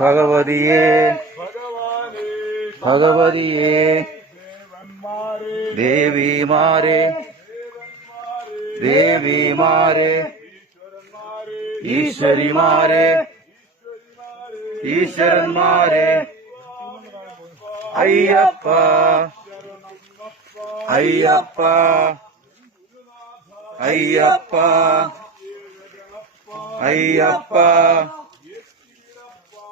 भगवदिये भगवदिये देवी मारे। देवी मारे। ईश्वरी मारे। ईश्वर मारे। अय्यप्पा। अय्यप्पा। अय्यप्पा। अय्यप्पा।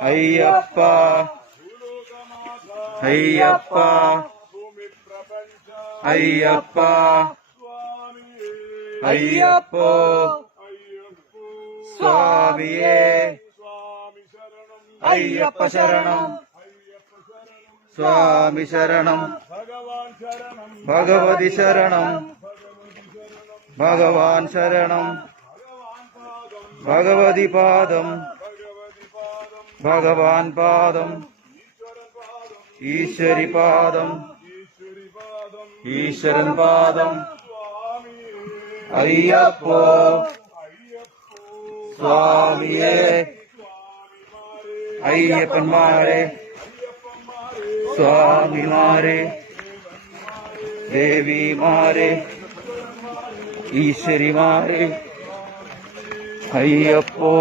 അയ്യപ്പ. അയ്യപ്പ. അയ്യപ്പ. അയ്യപ്പോ. സ്വാമിയേ. അയ്യപ്പ ശരണം. സ്വാമി ശരണം. ഭഗവതി ശരണം. ഭഗവാൻ ശരണം. ഭഗവതി പാദം. ഭഗവാൻ പാദം ഈശ്വരി പാദം ഈശ്വരി ഈശ്വരൻ പാദം. അയ്യപ്പോ സ്വാമിയെ അയ്യപ്പന്മാരെ സ്വാമിമാരെ ദേവിമാരെ ഈശ്വരിമാരെ അയ്യപ്പോ.